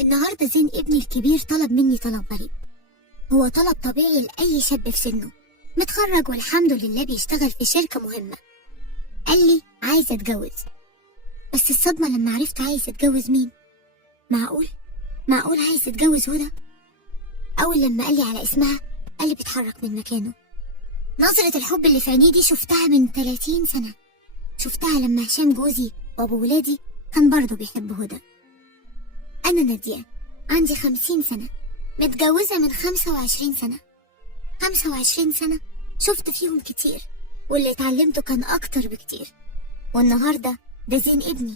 النهاردة زين ابني الكبير طلب مني طلب غريب. هو طلب طبيعي لأي شاب في سنه، متخرج والحمد لله بيشتغل في شركة مهمة. قال لي عايز اتجوز. بس الصدمة لما عرفت عايز اتجوز مين. معقول عايز اتجوز هدى؟ أول لما قال لي على اسمها قلبي بيتحرك من مكانه. نظرة الحب اللي في عينيه دي شفتها من 30 سنة. شفتها لما هشام جوزي وابو ولادي كان برضه بيحب هدى. أنا نادية، عندي 50 سنة، متجوزة من 25 سنة. 25 سنة شفت فيهم كتير، واللي اتعلمته كان أكتر بكتير. والنهاردة ده زين ابني.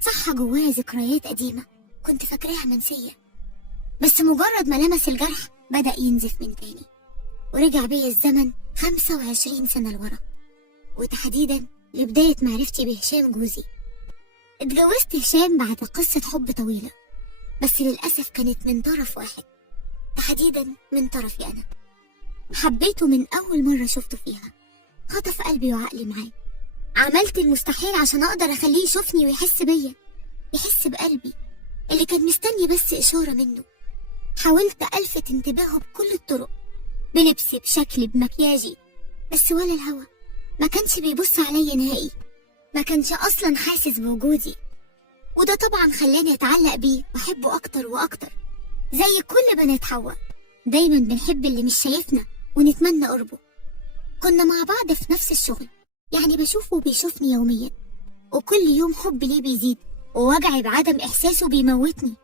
صح جوايا ذكريات قديمة كنت فاكراها منسية، بس مجرد ما لمس الجرح بدأ ينزف من تاني، ورجع بيا الزمن 25 سنة لورا، وتحديدا لبداية معرفتي بهشام جوزي. اتجوزت هشام بعد قصة حب طويلة، بس للأسف كانت من طرف واحد، تحديدا من طرفي أنا. حبيته من أول مرة شفته فيها، خطف قلبي وعقلي معاه. عملت المستحيل عشان أقدر أخليه يشوفني ويحس بيا، يحس بقلبي اللي كان مستني بس إشارة منه. حاولت ألفت انتباهه بكل الطرق، بلبسي، بشكلي، بمكياجي، بس ولا الهوى. ما كانش بيبص عليا نهائي، ما كانش أصلا حاسس بوجودي. وده طبعا خلاني أتعلق بيه وأحبه أكتر وأكتر. زي كل بنات حواء، دايما بنحب اللي مش شايفنا ونتمنى قربه. كنا مع بعض في نفس الشغل، يعني بشوفه وبيشوفني يوميا، وكل يوم حبي ليه بيزيد ووجعي بعدم إحساسه بيموتني.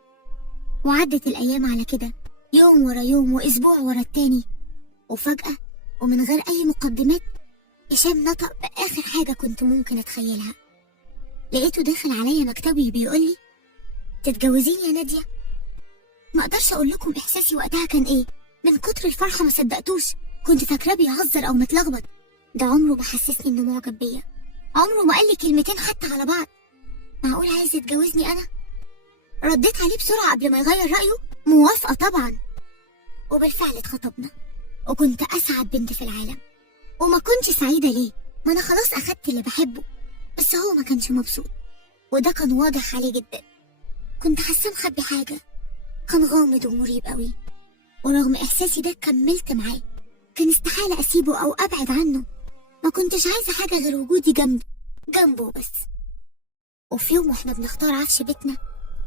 وعدت الأيام على كده، يوم ورا يوم وأسبوع ورا التاني، وفجأة ومن غير أي مقدمات هشام نطق بآخر حاجة كنت ممكن أتخيلها. لقيته داخل عليا مكتبي بيقولي تتجوزيني يا نادية؟ ما أقدرش أقول لكم إحساسي وقتها كان إيه. من كتر الفرحة ما صدقتوش، كنت فاكراه بيهزر أو متلخبط. ده عمره ما حسسني إنه معجب بيا، عمره ما قال لي كلمتين حتى على بعض. معقول عايز يتجوزني أنا؟ رديت عليه بسرعة قبل ما يغير رأيه، موافقة طبعا. وبالفعل اتخطبنا، وكنت أسعد بنت في العالم. وما كنتش سعيدة ليه؟ ما أنا خلاص أخدت اللي بحبه، بس هو ما كانش مبسوط، وده كان واضح عليه جدا. كنت حاسة مخبي حاجة، كان غامض ومريب قوي. ورغم إحساسي ده كملت معاه، كان استحالة أسيبه أو أبعد عنه. ما كنتش عايزة حاجة غير وجودي جنبه بس. وفي يوم واحنا بنختار عفش بيتنا،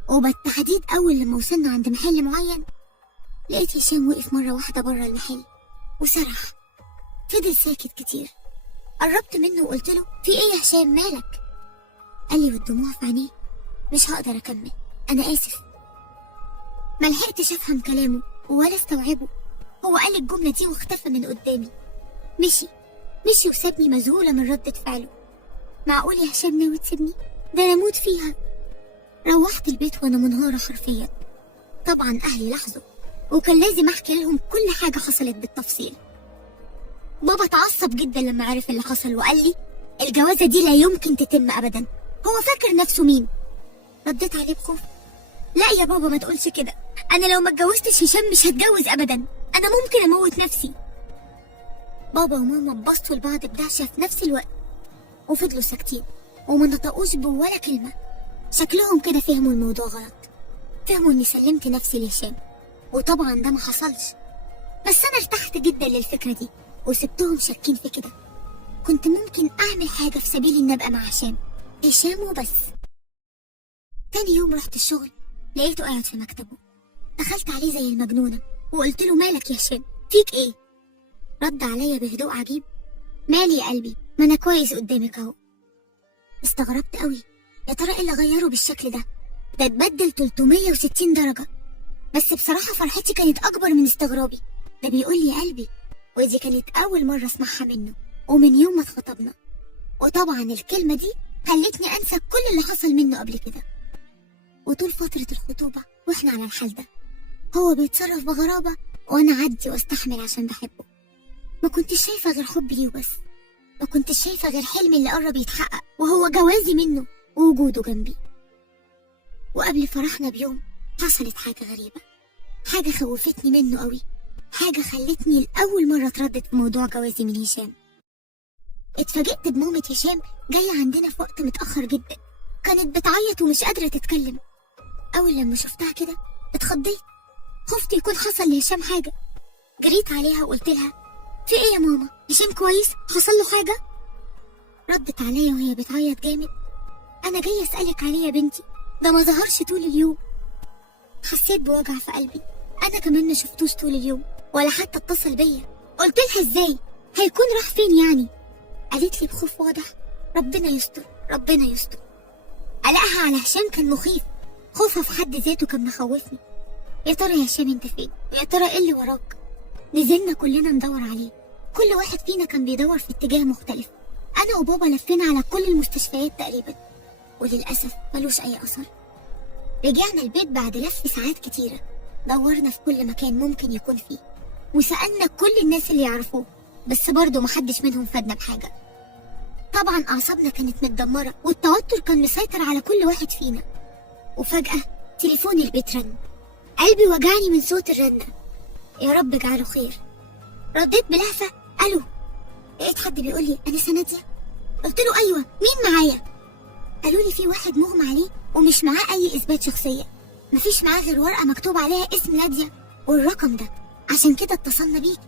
وبالتحديد أول لما وصلنا عند محل معين، لقيت هشام وقف مرة واحدة بره المحل وسرح. فضل ساكت كتير. قربت منه وقلت له في ايه يا هشام مالك؟ قال لي والدموع في عينيه مش هقدر اكمل، انا اسف. ملحقتش افهم كلامه ولا استوعبه. هو قال الجملة دي واختفى من قدامي. مشي وسابني مذهولة من ردة فعله. معقول يا هشام ناوي تسيبني؟ ده انا اموت فيها. روحت البيت وانا منهارة حرفيا. طبعا اهلي لاحظوا، وكان لازم احكي لهم كل حاجة حصلت بالتفصيل. بابا اتعصب جدا لما عرف اللي حصل وقال لي الجوازة دي لا يمكن تتم ابدا، هو فاكر نفسه مين؟ رديت عليه بخوف، لا يا بابا ما تقولش كده، انا لو ما اتجوزتش هشام مش هتجوز ابدا، انا ممكن اموت نفسي. بابا وماما بصوا لبعض بدهشة في نفس الوقت، وفضلوا ساكتين وما نطقوش بولا كلمة. شكلهم كده فهموا الموضوع غلط، فهموا اني سلمت نفسي لهشام، وطبعا ده ما حصلش. بس انا ارتحت جدا للفكرة دي وسبتهم شاكين في كده. كنت ممكن اعمل حاجة في سبيل اني ابقى مع هشام وبس. تاني يوم رحت الشغل، لقيته قاعد في مكتبه. دخلت عليه زي المجنونة وقلت له مالك يا هشام، فيك ايه؟ رد عليا بهدوء عجيب، مالي يا قلبي، ما انا كويس قدامك اهو. استغربت قوي، يا ترى ايه اللي غيره بالشكل ده اتبدل 360 درجة. بس بصراحة فرحتي كانت اكبر من استغرابي. ده بيقول لي يا قلبي، ودي كانت اول مرة اسمعها منه ومن يوم ما اتخطبنا. وطبعا الكلمة دي خلتني انسى كل اللي حصل منه قبل كده. وطول فترة الخطوبة واحنا على الحال ده، هو بيتصرف بغرابة وانا عدي واستحمل عشان بحبه. ما كنتش شايفة غير حب ليه وبس، ما كنتش شايفة غير حلمي اللي قرب يتحقق، وهو جوازي منه ووجوده جنبي. وقبل فرحنا بيوم حصلت حاجة غريبة، حاجة خوفتني منه قوي، حاجة خلتني لأول مرة اتردد في موضوع جوازي من هشام. اتفاجئت بمامة هشام جاية عندنا في وقت متأخر جدا، كانت بتعيط ومش قادرة تتكلم. أول لما شفتها كده اتخضيت، خفت يكون حصل لهشام حاجة. جريت عليها وقلت لها في ايه يا ماما؟ هشام كويس؟ حصل له حاجة؟ ردت عليا وهي بتعيط جامد، انا جاية اسألك عليه يا بنتي، ده ما ظهرش طول اليوم. حسيت بوجع في قلبي، انا كمان ما شفتوش طول اليوم ولا حتى اتصل بيا. قلت لها ازاي هيكون راح فين يعني؟ قالت لي بخوف واضح ربنا يستر ربنا يستر. قلقها على هشام كان مخيف، خوفها في حد ذاته كان مخوفني. يا ترى يا هشام انت فين؟ ويا ترى ايه اللي وراك؟ نزلنا كلنا ندور عليه، كل واحد فينا كان بيدور في اتجاه مختلف. انا وبابا لفينا على كل المستشفيات تقريبا، وللاسف ملوش اي اثر. رجعنا البيت بعد لف ساعات كتيرة، دورنا في كل مكان ممكن يكون فيه، وسألنا كل الناس اللي يعرفوه، بس برضه محدش منهم فادنا بحاجة. طبعا أعصابنا كانت متدمرة والتوتر كان مسيطر على كل واحد فينا. وفجأة تليفون البيت رن، قلبي وجعني من صوت الرنة. يا رب اجعله خير. رديت بلهفة ألو. لقيت حد بيقول لي أنسة نادية؟ قلت له أيوة، مين معايا؟ قالوا لي في واحد مغمى عليه ومش معاه أي إثبات شخصية، مفيش معاه غير ورقة مكتوب عليها اسم نادية والرقم ده، عشان كده اتصلنا بيكي.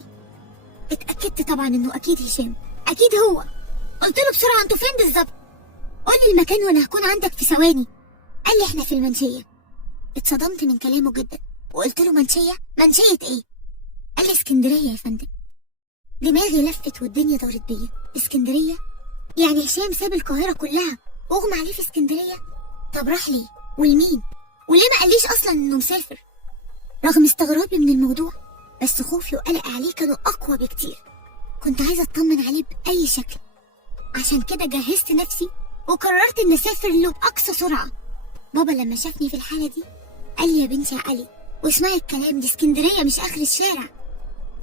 اتأكدت طبعا إنه أكيد هشام، أكيد هو. قلت له بسرعة انتوا فين بالظبط؟ قولي المكان وأنا هكون عندك في ثواني. قال لي إحنا في المنشية. اتصدمت من كلامه جدا وقلت له منشية؟ منشية إيه؟ قال لي اسكندرية يا فندم. دماغي لفت والدنيا دارت بيا. اسكندرية؟ يعني هشام ساب القاهرة كلها واغمى عليه في اسكندرية؟ طب راح ليه؟ ولمين؟ وليه ما قاليش اصلا انه مسافر؟ رغم استغرابي من الموضوع، بس خوفي وقلق عليه كانوا اقوى بكتير. كنت عايزة اطمن عليه بأي شكل، عشان كده جهزت نفسي وقررت ان اسافر له بأقصى سرعة. بابا لما شافني في الحالة دي قال لي يا بنتي يا علي واسمعي الكلام، دي اسكندرية مش اخر الشارع،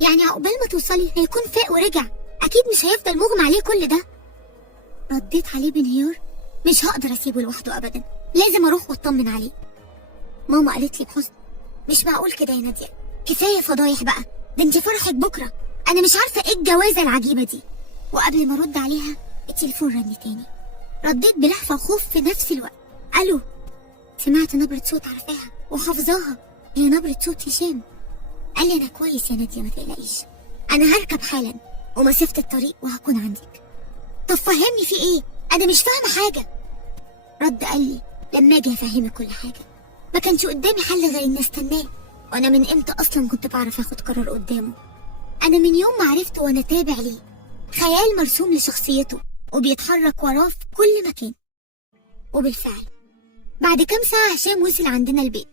يعني عقبال ما توصلي هيكون فاق ورجع، اكيد مش هيفضل مغمى عليه كل ده. رديت عليه بانهيار، مش هقدر اسيبه لوحده ابدا، لازم اروح واطمن عليه. ماما قالت لي بحزن مش معقول كده يا نادية، كفايه فضايح بقى، ده انت فرحك بكره، انا مش عارفه ايه الجوازه العجيبه دي. وقبل ما ارد عليها التليفون رن تاني. رديت بلهفه وخوف في نفس الوقت. الو. سمعت نبره صوت عارفاها وحافظاها، هي نبره صوت هشام. قال لي انا كويس يا نادية ما تقلقيش، انا هركب حالا ومسافه الطريق وهكون عندك. طب فهمني في ايه؟ انا مش فاهمه حاجه. رد قال لي لما اجي افهمك كل حاجه. ما كانش قدامي حل غير اني استناه، وانا من امتى اصلا كنت بعرف اخد قرار قدامه؟ انا من يوم ما عرفته وانا تابع ليه، خيال مرسوم لشخصيته وبيتحرك وراه في كل مكان. وبالفعل بعد كام ساعه هشام وصل عندنا البيت.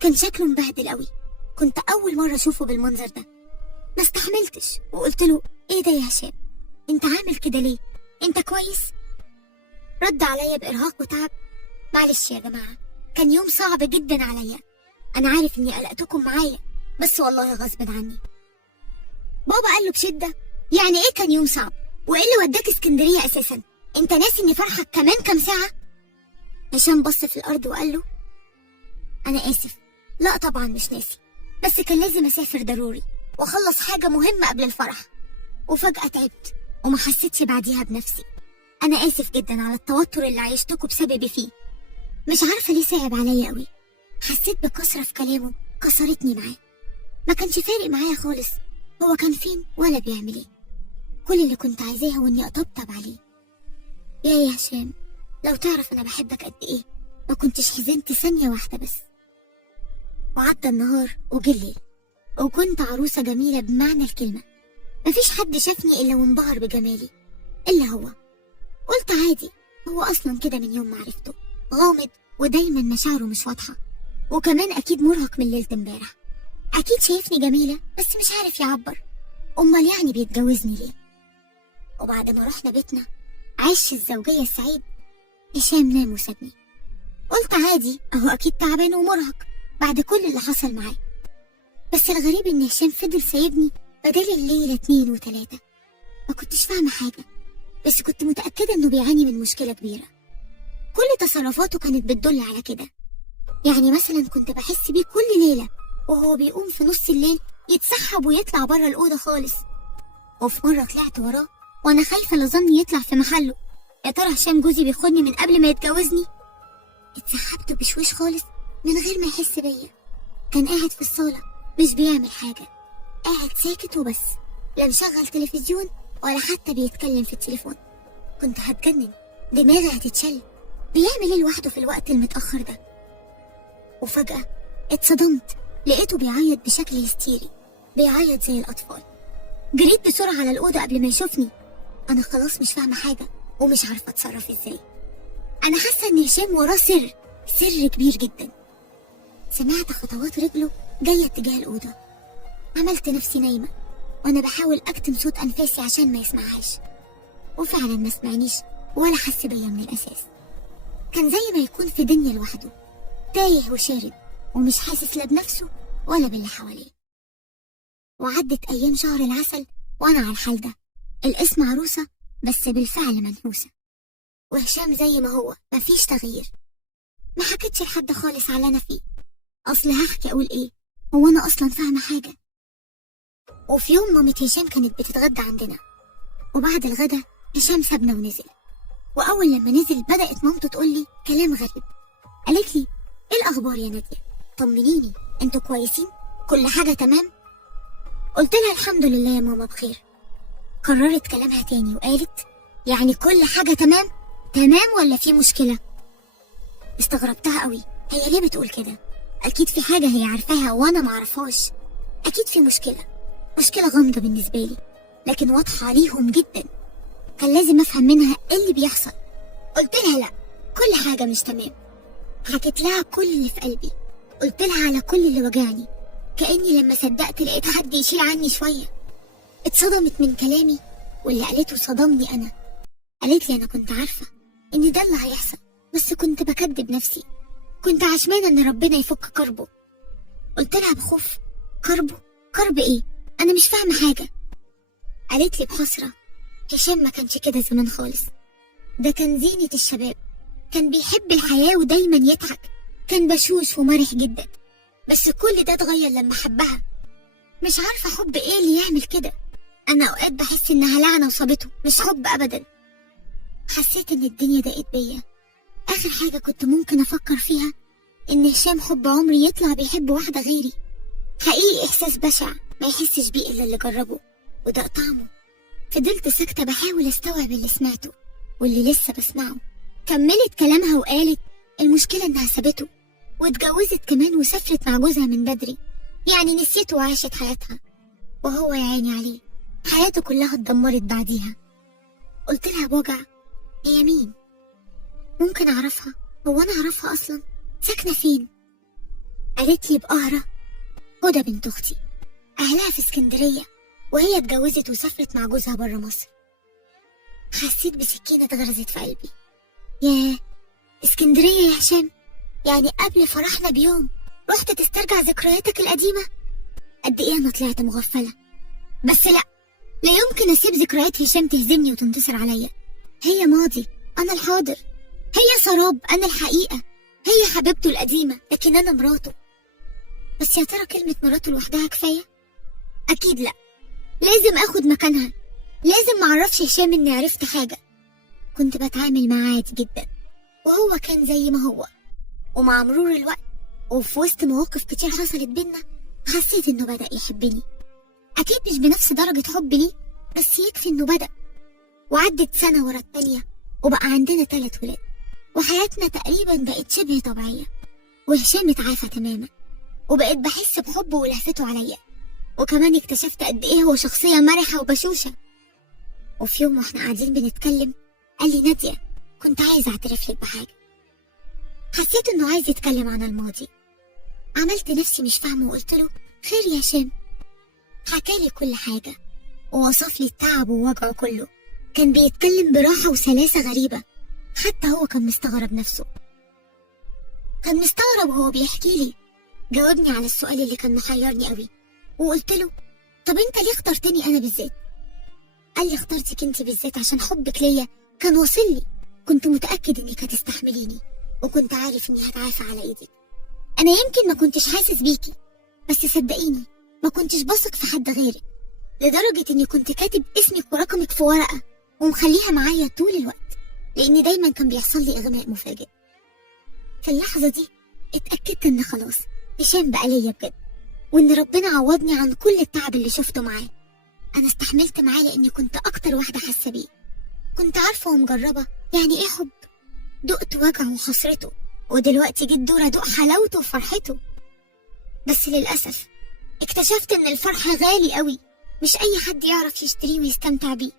كان شكله مبهدل قوي، كنت اول مره اشوفه بالمنظر ده. ما استحملتش وقلت له ايه ده يا هشام، انت عامل كده ليه؟ انت كويس؟ رد عليا بإرهاق وتعب. معلش يا جماعة، كان يوم صعب جدا عليا، أنا عارف إني قلقتكم معايا بس والله غصب عني. بابا قال له بشدة يعني إيه كان يوم صعب؟ وإيه اللي وداك اسكندرية أساسا؟ أنت ناسي إن فرحك كمان كام ساعة؟ هشام بص في الأرض وقال له أنا آسف. لا طبعا مش ناسي، بس كان لازم أسافر ضروري وأخلص حاجة مهمة قبل الفرح، وفجأة تعبت وما حسيتش بعديها بنفسي. أنا آسف جدا على التوتر اللي عيشتكوا بسببي فيه، مش عارفة ليه صعب عليا قوي. حسيت بكسرة في كلامه كسرتني معاه، ما كانش فارق معايا خالص هو كان فين ولا بيعمل ايه، كل اللي كنت عايزاه هو اني اطبطب عليه. يا هشام لو تعرف انا بحبك قد ايه ما كنتش حزنت ثانية واحدة بس. وعدى النهار وجه الليل، وكنت عروسة جميلة بمعنى الكلمة، مفيش حد شافني الا وانبهر بجمالي الا هو. قلت عادي، هو اصلا كده من يوم ما عرفته، غامض ودايما مشاعره مش واضحة، وكمان اكيد مرهق من ليلة امبارح، اكيد شايفني جميلة بس مش عارف يعبر، امال يعني بيتجوزني ليه؟ وبعد ما رحنا بيتنا عاش الزوجية السعيد، هشام نام وسابني. قلت عادي، اهو اكيد تعبان ومرهق بعد كل اللي حصل معاه. بس الغريب ان هشام فضل سايبني بدل الليلة 2 و3. ما كنتش فاهمة حاجة، بس كنت متأكدة انه بيعاني من مشكلة كبيرة. كل تصرفاته كانت بتدل على كده، يعني مثلا كنت بحس بيه كل ليلة وهو بيقوم في نص الليل يتسحب ويطلع بره الأوضة خالص. وفي مرة طلعت وراه وانا خايفة لظني يطلع في محله، يا ترى هشام جوزي بيخوني من قبل ما يتجوزني؟ اتسحبت بشويش خالص من غير ما يحس بيا، كان قاعد في الصالة مش بيعمل حاجة، قاعد ساكت وبس، لا مشغل تلفزيون ولا حتى بيتكلم في التليفون. كنت هتجنن، دماغي هتتشل، بيعمل ايه لوحده في الوقت المتأخر ده؟ وفجأة اتصدمت، لقيته بيعيط بشكل هستيري، بيعيط زي الأطفال. جريت بسرعة على الأوضة قبل ما يشوفني. أنا خلاص مش فاهمة حاجة ومش عارفة أتصرف إزاي. أنا حاسة إن هشام وراه سر كبير جدا. سمعت خطوات رجله جاية اتجاه الأوضة. عملت نفسي نايمة وأنا بحاول أكتم صوت أنفاسي عشان ما يسمعهاش، وفعلا ما سمعنيش ولا حس بيا من الأساس. كان زي ما يكون في دنيا لوحده، تايه وشارد ومش حاسس لا بنفسه ولا باللي حواليه. وعدت أيام شهر العسل وأنا على الحال ده، الاسم عروسة بس بالفعل منحوسة. وهشام زي ما هو، مفيش تغيير. ما حكيتش لحد خالص على اللي أنا فيه، أصل هحكي أقول إيه؟ هو أنا أصلا فاهمة حاجة؟ وفي يوم مامة هشام كانت بتتغدى عندنا، وبعد الغدا هشام سابنا ونزل. وأول لما نزل بدأت مامته تقولي كلام غريب. قالت لي إيه الأخبار يا نادية؟ طمنيني، انتوا كويسين؟ كل حاجة تمام؟ قلت لها الحمد لله يا ماما بخير. كررت كلامها تاني وقالت يعني كل حاجة تمام؟ تمام ولا في مشكلة؟ استغربتها قوي، هي ليه بتقول كده؟ أكيد في حاجة هي عارفاها وأنا معرفهاش. أكيد في مشكلة غامضة بالنسبة لي لكن واضحة عليهم جدا، كان لازم أفهم منها إيه اللي بيحصل. قلت لها لأ، كل حاجة مش تمام. حكيت لها كل اللي في قلبي، قلت لها على كل اللي وجعني، كأني لما صدقت لقيت حد يشيل عني شوية. اتصدمت من كلامي واللي قالته صدمني أنا. قالت لي أنا كنت عارفة إن ده اللي هيحصل بس كنت بكدب نفسي، كنت عشمانة إن ربنا يفك كربه. قلت لها بخوف كرب إيه؟ أنا مش فاهمة حاجة. قالت لي بحسرة هشام ما كانش كده زمان خالص، ده كان زينة الشباب، كان بيحب الحياة ودايما يضحك، كان بشوش ومرح جدا، بس كل ده اتغير لما حبها. مش عارفة حب ايه اللي يعمل كده، انا اوقات بحس انها لعنة وصابته مش حب ابدا. حسيت ان الدنيا ضاقت بيا. اخر حاجة كنت ممكن افكر فيها ان هشام حب عمري يطلع بيحب واحدة غيري. حقيقي احساس بشع ما يحسش بيه الا اللي جربه وده طعمه. فضلت ساكتة بحاول استوعب اللي سمعته واللي لسه بسمعه. كملت كلامها وقالت المشكلة انها سابته واتجوزت كمان وسافرت مع جوزها من بدري، يعني نسيته وعاشت حياتها، وهو يا عيني عليه حياته كلها اتدمرت بعديها. قلت لها بوجع هي مين؟ ممكن اعرفها؟ هو انا اعرفها اصلا؟ ساكنة فين؟ قالت لي بقهرة هدى بنت اختي، اهلها في اسكندرية وهي اتجوزت وسافرت مع جوزها برا مصر. حسيت بسكينة اتغرزت في قلبي. ياه، اسكندرية يا هشام؟ يعني قبل فرحنا بيوم رحت تسترجع ذكرياتك القديمة؟ قد ايه انا طلعت مغفلة. بس لا يمكن اسيب ذكريات هشام تهزمني وتنتصر عليا. هي ماضي، انا الحاضر. هي سراب، انا الحقيقة. هي حبيبته القديمة لكن انا مراته. بس يا ترى كلمة مراته لوحدها كفاية؟ اكيد لا، لازم اخد مكانها، لازم معرفش هشام اني عرفت حاجة. كنت بتعامل معاه عادي جدا وهو كان زي ما هو، ومع مرور الوقت وفي وسط مواقف كتير حصلت بينا حسيت انه بدأ يحبني. اكيد مش بنفس درجة حبي ليه بس يكفي انه بدأ. وعدت سنة ورا التانية وبقى عندنا 3 ولاد وحياتنا تقريبا بقت شبه طبيعية، وهشام اتعافى تماما وبقيت بحس بحبه ولهفته عليا، وكمان اكتشفت قد ايه هو شخصية مرحة وبشوشة. وفي يوم واحنا قاعدين بنتكلم قال لي نادية كنت عايز اعترف لك بحاجة. حسيت انه عايز يتكلم عن الماضي. عملت نفسي مش فاهمة وقلت له خير يا هشام. حكالي كل حاجة ووصف لي التعب ووجعه كله، كان بيتكلم براحة وسلاسة غريبة، حتى هو كان مستغرب نفسه، كان مستغرب وهو بيحكي لي. جاوبني على السؤال اللي كان محيرني قوي وقلت له طب انت ليه اخترتني انا بالذات؟ قال لي اخترتك انت بالذات عشان حبك ليا كان واصل لي، كنت متأكد انك هتستحمليني وكنت عارف اني هتعافى على ايدك. انا يمكن ما كنتش حاسس بيكي بس صدقيني ما كنتش بثق في حد غيرك، لدرجة اني كنت كاتب اسمك ورقمك في ورقة ومخليها معايا طول الوقت لان دايما كان بيحصل لي اغماء مفاجئ. في اللحظة دي اتأكدت ان خلاص هشام بقى ليا بجد، وإن ربنا عوضني عن كل التعب اللي شفته معاه. أنا استحملت معاه لأني كنت أكتر واحدة حاسة بيه، كنت عارفة ومجربة يعني إيه حب، دقت وجعه وحسرته، ودلوقتي جيت دور أدوق حلاوته وفرحته. بس للأسف اكتشفت إن الفرح غالي قوي، مش أي حد يعرف يشتريه ويستمتع بيه،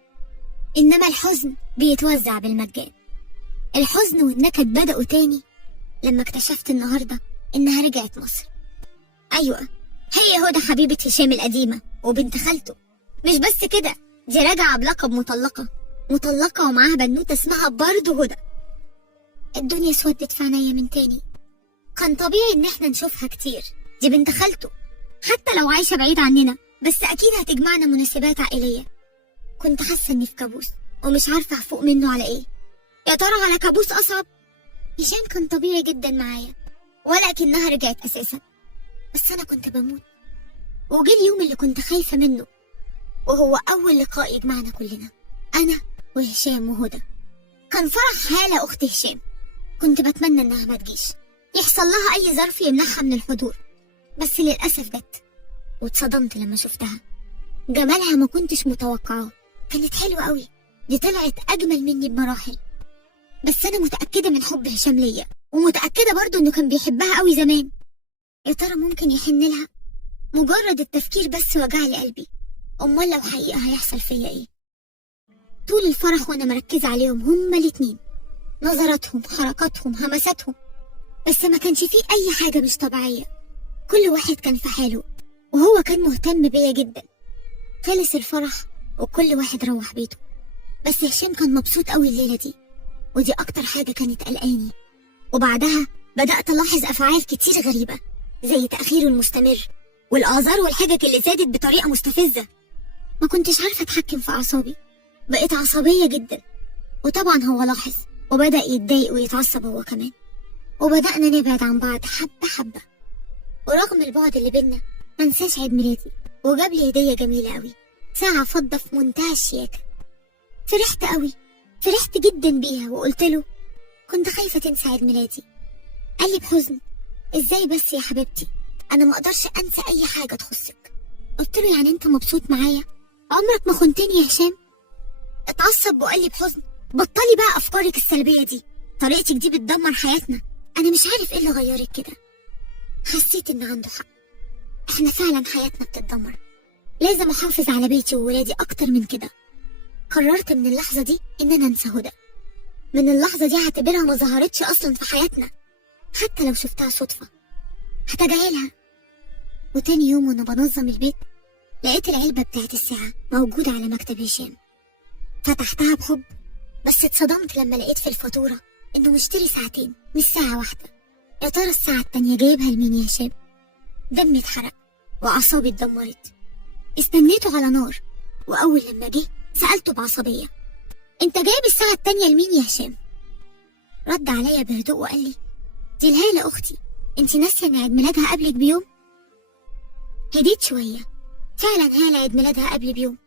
إنما الحزن بيتوزع بالمجان. الحزن والنكد بدأوا تاني لما اكتشفت النهاردة إنها رجعت مصر. أيوة، هي هدى حبيبة هشام القديمة وبنت خالته. مش بس كده، دي راجعة بلقب مطلقة ومعاها بنوتة اسمها برضه هدى. الدنيا سودت في عينيا من تاني. كان طبيعي إن احنا نشوفها كتير، دي بنت خالته، حتى لو عايشة بعيد عننا بس أكيد هتجمعنا مناسبات عائلية. كنت حاسة إني في كابوس ومش عارفة أفوق منه على إيه. يا ترى على كابوس أصعب؟ هشام كان طبيعي جدا معايا، ولكنها رجعت أساسا، بس أنا كنت بموت. وجه اليوم اللي كنت خايفة منه، وهو أول لقاء يجمعنا كلنا، أنا وهشام وهدى. كان فرح هالة أخت هشام، كنت بتمنى إنها ما تجيش، يحصل لها أي ظرف يمنعها من الحضور، بس للأسف جت، واتصدمت لما شفتها. جمالها ما كنتش متوقعاه، كانت حلوة قوي، دي طلعت أجمل مني بمراحل. بس أنا متأكدة من حب هشام ليا، ومتأكدة برضو إنه كان بيحبها قوي زمان. يا ترى ممكن يحن لها؟ مجرد التفكير بس وجعلي قلبي. أمال لو حقيقة هيحصل فيا إيه؟ طول الفرح وأنا مركزة عليهم هما الاتنين، نظراتهم، حركاتهم، همساتهم، بس ما كانش فيه أي حاجة مش طبيعية. كل واحد كان في حاله، وهو كان مهتم بيا جدا. خلص الفرح وكل واحد روح بيته، بس هشام كان مبسوط قوي الليلة دي، ودي أكتر حاجة كانت قلقاني. وبعدها بدأت ألاحظ أفعال كتير غريبة، زي تأخيره المستمر والآثار والحجج اللي زادت بطريقة مستفزة. ما كنتش عارفة أتحكم في أعصابي، بقيت عصبية جدا. وطبعا هو لاحظ وبدأ يتضايق ويتعصب هو كمان، وبدأنا نبعد عن بعض حبة حبة. ورغم البعد اللي بينا منساش عيد ميلادي، وجاب لي هدية جميلة قوي، ساعة فضة في منتهى الشياكة. فرحت جدا بيها، وقلت له كنت خايفة تنسى عيد ميلادي. قال لي بحزن ازاي بس يا حبيبتي، انا ما اقدرش انسى اي حاجة تخصك. قلت له يعني انت مبسوط معايا؟ عمرك ما خنتني يا هشام. اتعصب وقال لي بحزن بطلي بقى افكارك السلبية دي، طريقتك دي بتدمر حياتنا، انا مش عارف ايه اللي غيرك كده. حسيت ان عنده حق، احنا فعلا حياتنا بتتدمر، لازم احافظ على بيتي وولادي اكتر من كده. قررت من اللحظة دي ان انا انسى هدى، من اللحظة دي هعتبرها ما ظهرتش اصلا في حياتنا، حتى لو شفتها صدفة هتجاهلها. وتاني يوم وانا بنظم البيت لقيت العلبة بتاعت الساعة موجودة على مكتب هشام. فتحتها بحب، بس اتصدمت لما لقيت في الفاتورة انه مشتري ساعتين مش ساعة واحدة. يا ترى الساعة التانية جايبها لمين يا هشام؟ دمي اتحرق وأعصابي اتدمرت. استنيته على نار، وأول لما جه سألته بعصبية انت جايب الساعة التانية لمين يا هشام؟ رد عليا بهدوء وقال لي دي الهالة أختي، انت ناسية ان عيد ميلادها قبلك بيوم؟ هديت شوية، فعلا هالة عيد ميلادها قبل بيوم.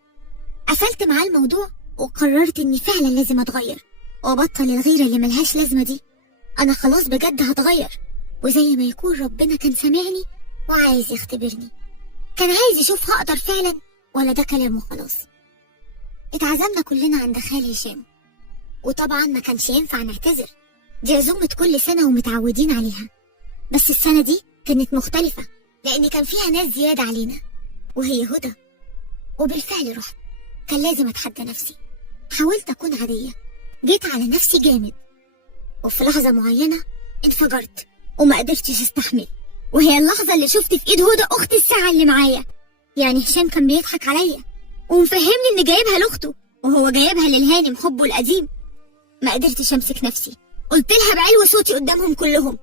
قفلت معاه الموضوع وقررت اني فعلا لازم اتغير وابطل الغيرة اللي ملهاش لازمة دي. انا خلاص بجد هتغير، وزي ما يكون ربنا كان سامعني وعايز يختبرني، كان عايز يشوف هقدر فعلا ولا ده كلام وخلاص. اتعزمنا كلنا عند خال هشام، وطبعا ما كانش ينفع نعتذر، دي عزومة كل سنة ومتعودين عليها، بس السنة دي كانت مختلفة لأن كان فيها ناس زيادة علينا وهي هدى. وبالفعل رحت، كان لازم أتحدى نفسي، حاولت أكون عادية، جيت على نفسي جامد، وفي لحظة معينة انفجرت وما قدرتش استحمل، وهي اللحظة اللي شفت في إيد هدى أخت الساعة اللي معايا. يعني هشام كان بيضحك عليا ومفهمني إن جايبها لأخته وهو جايبها للهانم حبه القديم. ما قدرتش أمسك نفسي، قلت لها بعلو صوتي قدامهم كلهم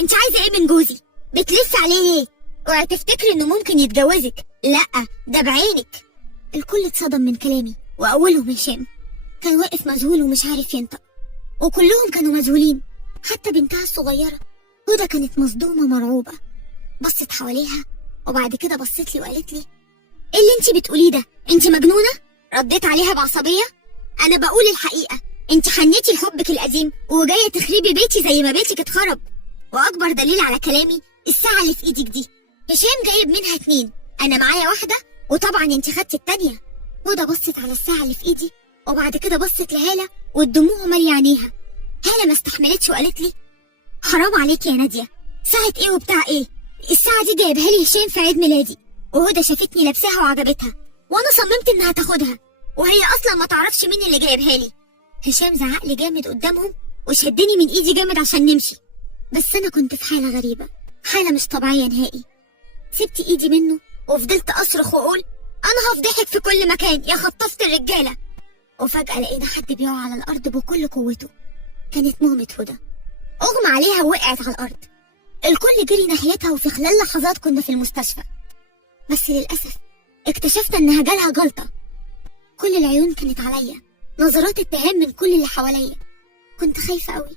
انت عايزة ايه من جوزي؟ بتلف عليه ليه؟ اوعي تفتكري انه ممكن يتجوزك، لا ده بعينك. الكل اتصدم من كلامي، واولهم هشام كان واقف مذهول ومش عارف ينطق، وكلهم كانوا مذهولين، حتى بنتها الصغيرة هدى كانت مصدومة مرعوبة. بصت حواليها وبعد كده بصت لي وقالت لي ايه اللي انت بتقوليه ده؟ انت مجنونة؟ رديت عليها بعصبية انا بقول الحقيقة، انت حنيتي لحبك القديم وجاية تخربي بيتي زي ما بيتك اتخرب، واكبر دليل على كلامي الساعة اللي في ايدك دي هشام جايب منها 2، انا معايا واحدة وطبعا انت خدتي التانية. هدى بصت على الساعة اللي في ايدي وبعد كده بصت لهالة والدموع مالية عينيها. هالة ما استحملتش وقالت لي حرام عليك يا نادية، ساعة ايه وبتاع ايه؟ الساعة دي جايبها لي هشام في عيد ميلادي، وهدى شافتني لابساها وعجبتها وانا صممت انها تاخدها، وهي اصلا ما تعرفش مين اللي جايبها لي. هشام زعق لي جامد قدامهم وشدني من ايدي جامد عشان نمشي، بس انا كنت في حالة غريبة، حالة مش طبيعية نهائي. سبت ايدي منه وفضلت اصرخ واقول انا هفضحك في كل مكان يا خطفت الرجالة. وفجأة لقينا حد بيقع على الارض بكل قوته، كانت مامة هدى، اغمى عليها ووقعت على الارض. الكل جري ناحيتها وفي خلال لحظات كنا في المستشفى، بس للأسف اكتشفنا انها جالها جلطة. كل العيون كانت عليا، نظرات اتهام من كل اللي حواليا. كنت خايفة قوي،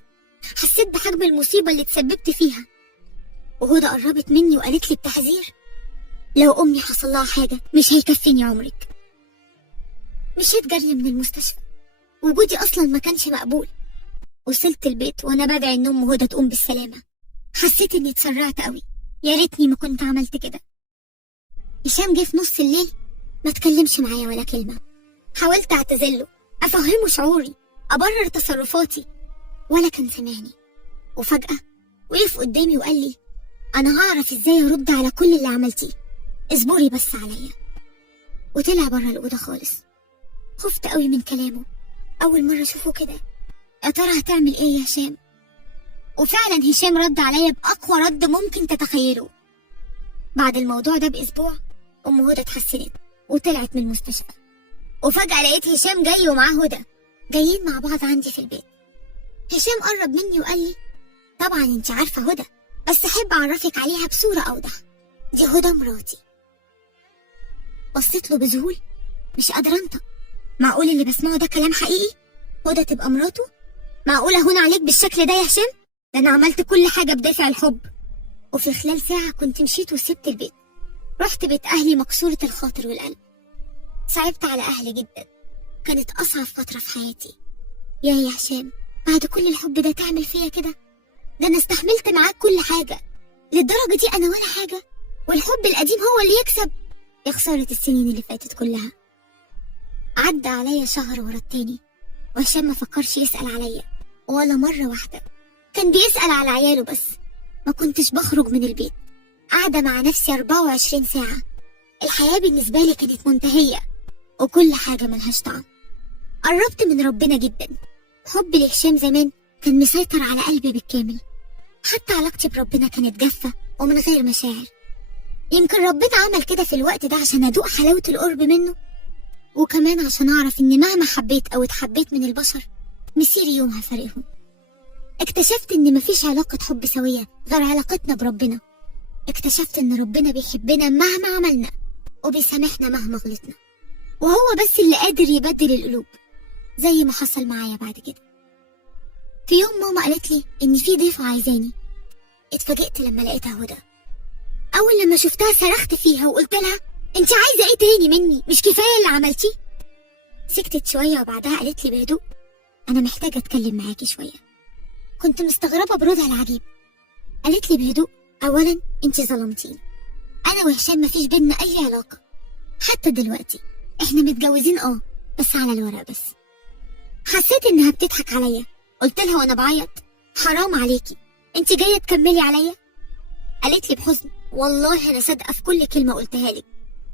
حسيت بحجم المصيبة اللي اتسببت فيها. وهدى قربت مني وقالت لي بتحذير لو امي حصل لها حاجة مش هيكفيني عمرك. مشيت جري من المستشفى، وجودي اصلا ما كانش مقبول. وصلت البيت وانا بدعي ان ام هدى تقوم بالسلامة. حسيت اني اتسرعت قوي، يا ريتني ما كنت عملت كده. هشام جه في نص الليل ما تكلمش معايا ولا كلمة. حاولت اعتذرله، افهمه شعوري، ابرر تصرفاتي، ولا كان سامعني. وفجأة وقف قدامي وقال لي انا هعرف ازاي ارد على كل اللي عملتيه، اصبري بس عليا. وطلع بره الأوضة خالص. خفت قوي من كلامه، اول مرة اشوفه كده. يا ترى هتعمل ايه يا هشام؟ وفعلا هشام رد عليا بأقوى رد ممكن تتخيله. بعد الموضوع ده بأسبوع أم هدى اتحسنت وطلعت من المستشفى، وفجأة لقيت هشام جاي ومعاه هدى، جايين مع بعض عندي في البيت. هشام قرب مني وقال لي طبعا انت عارفة هدى، بس أحب أعرفك عليها بصورة أوضح، دي هدى مراتي. بصيت له بذهول، مش قادرة أنطق. معقول اللي بسمعه ده كلام حقيقي؟ هدى تبقى مراته؟ معقولة هون عليك بالشكل ده يا هشام؟ ده أنا عملت كل حاجة بدافع الحب. وفي خلال ساعة كنت مشيت وسبت البيت، رحت بيت أهلي مكسورة الخاطر والقلب. صعبت على أهلي جدا، كانت أصعب فترة في حياتي. يا هشام، بعد كل الحب ده تعمل فيا كده؟ ده أنا استحملت معاك كل حاجة، للدرجة دي أنا ولا حاجة، والحب القديم هو اللي يكسب؟ يا خسارة السنين اللي فاتت كلها. عدى عليا شهر ورا التاني وهشام ما فكرش يسأل عليا ولا مرة واحدة. كان بيسأل على عياله بس. ما كنتش بخرج من البيت، قاعدة مع نفسي 24 ساعة. الحياة بالنسبة لي كانت منتهية وكل حاجة ملهاش طعم. قربت من ربنا جدا. حبي لهشام زمان كان مسيطر على قلبي بالكامل. حتى علاقتي بربنا كانت جافة ومن غير مشاعر. يمكن ربنا عمل كده في الوقت ده عشان أدوق حلاوة القرب منه، وكمان عشان أعرف إن مهما حبيت أو اتحبيت من البشر مسيري يومها فارقهم. اكتشفت إن مفيش علاقة حب سوية غير علاقتنا بربنا. اكتشفت إن ربنا بيحبنا مهما عملنا وبيسامحنا مهما غلطنا، وهو بس اللي قادر يبدل القلوب زي ما حصل معايا بعد كده. في يوم ماما قالت لي إن في ضيفة عايزاني. اتفاجئت لما لقيتها هدى. أول لما شفتها صرخت فيها وقلت لها انت عايزة ايه تاني مني؟ مش كفاية اللي عملتيه؟ سكتت شوية وبعدها قالت لي بهدوء أنا محتاجة أتكلم معاكي شوية. كنت مستغربة بردها العجيب. قالت لي بهدوء أولا انت ظلمتيني، أنا وهشام مفيش بينا أي علاقة، حتى دلوقتي احنا متجوزين بس على الورق بس. حسيت إنها بتضحك عليا. قلت لها وأنا بعيط حرام عليكي، انت جاية تكملي عليا؟ قالت لي بحزن والله أنا صادقة في كل كلمة قلتها لك.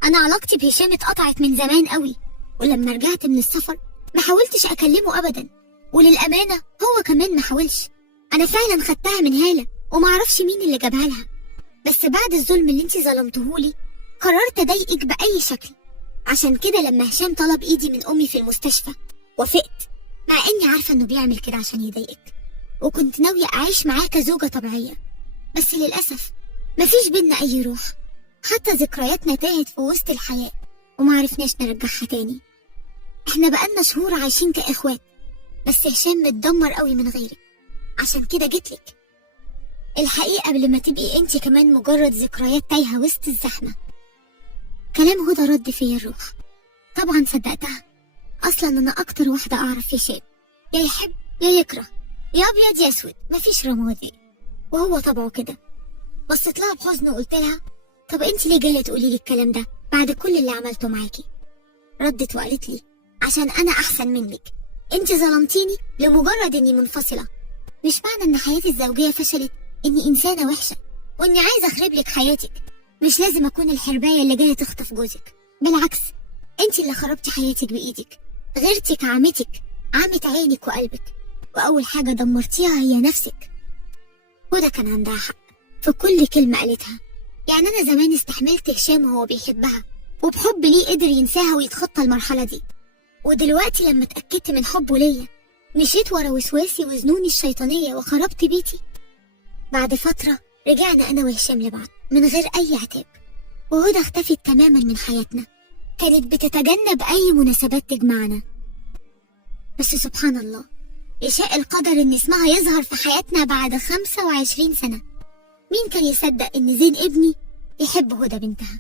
أنا علاقتي بهشام اتقطعت من زمان قوي، ولما رجعت من السفر ما حاولتش أكلمه أبدا، وللأمانة هو كمان ما حاولش. أنا فعلا خدتها من هالة ومعرفش مين اللي جابها لها، بس بعد الظلم اللي انتي ظلمتهولي قررت أضايقك بأي شكل. عشان كده لما هشام طلب إيدي من أمي في المستشفى وافقت، مع إني عارفة إنه بيعمل كده عشان يضايقك، وكنت ناوية أعيش معاه كزوجة طبيعية. بس للأسف مفيش بينا أي روح، حتى ذكرياتنا تاهت في وسط الحياة ومعرفناش نرجعها تاني. احنا بقالنا شهور عايشين كإخوات، بس هشام متدمر قوي من غيرك، عشان كده جيتلك. الحقيقة قبل ما تبقي انتي كمان مجرد ذكريات تايهة وسط الزحمة. كلام هدى رد فيا الروح. طبعا صدقتها، اصلا انا اكتر واحدة اعرف هشام، يا يحب يا يكره، يا ابيض يا اسود، مفيش رمادي، وهو طبعه كده. بصيت لها بحزن وقلت لها طب انت ليه جايه تقولي لي الكلام ده بعد كل اللي عملته معاكي؟ ردت وقالت لي عشان انا احسن منك، انت ظلمتيني لمجرد اني منفصله. مش معنى ان حياتي الزوجيه فشلت اني انسانه وحشه واني عايزه اخرب لك حياتك. مش لازم اكون الحربايه اللي جايه تخطف جوزك، بالعكس انت اللي خربتي حياتك بايدك. غيرتي كعمتك، عمت عينك وقلبك، واول حاجه دمرتيها هي نفسك. وده كان عندها حق في كل كلمه قالتها. يعني انا زمان استحملت هشام وهو بيحبها، وبحب ليه قدر ينساها ويتخطى المرحله دي. ودلوقتي لما اتاكدت من حبه ليا مشيت ورا وسواسي وذنوني الشيطانيه وخربت بيتي. بعد فتره رجعنا انا وهشام لبعض من غير اي عتاب، وهدى اختفت تماما من حياتنا. كانت بتتجنب اي مناسبات تجمعنا. بس سبحان الله، يشاء القدر ان اسمها يظهر في حياتنا بعد 25 سنة. مين كان يصدق ان زين ابني يحب هدى بنتها؟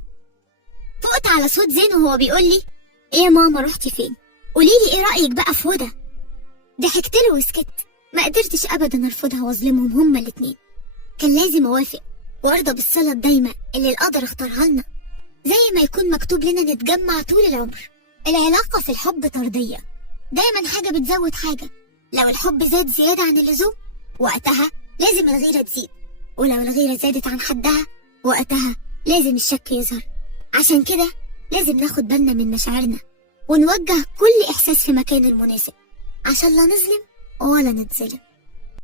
فقت على صوت زين وهو بيقول لي ايه يا ماما رحتي فين؟ قوليلي ايه رأيك بقى في هدى؟ ضحكت له وسكت. ما قدرتش ابدا ارفضها واظلمهم هما الاتنين. كان لازم اوافق وارضى بالصلة الدايمة اللي القدر اختارها لنا، زي ما يكون مكتوب لنا نتجمع طول العمر. العلاقة في الحب طردية، دايما حاجة بتزود حاجة. لو الحب زاد زيادة عن اللزوم وقتها لازم الغيرة تزيد، ولو الغيرة زادت عن حدها وقتها لازم الشك يظهر. عشان كده لازم ناخد بالنا من مشاعرنا ونوجه كل إحساس في مكانه المناسب، عشان لا نظلم ولا نتظلم.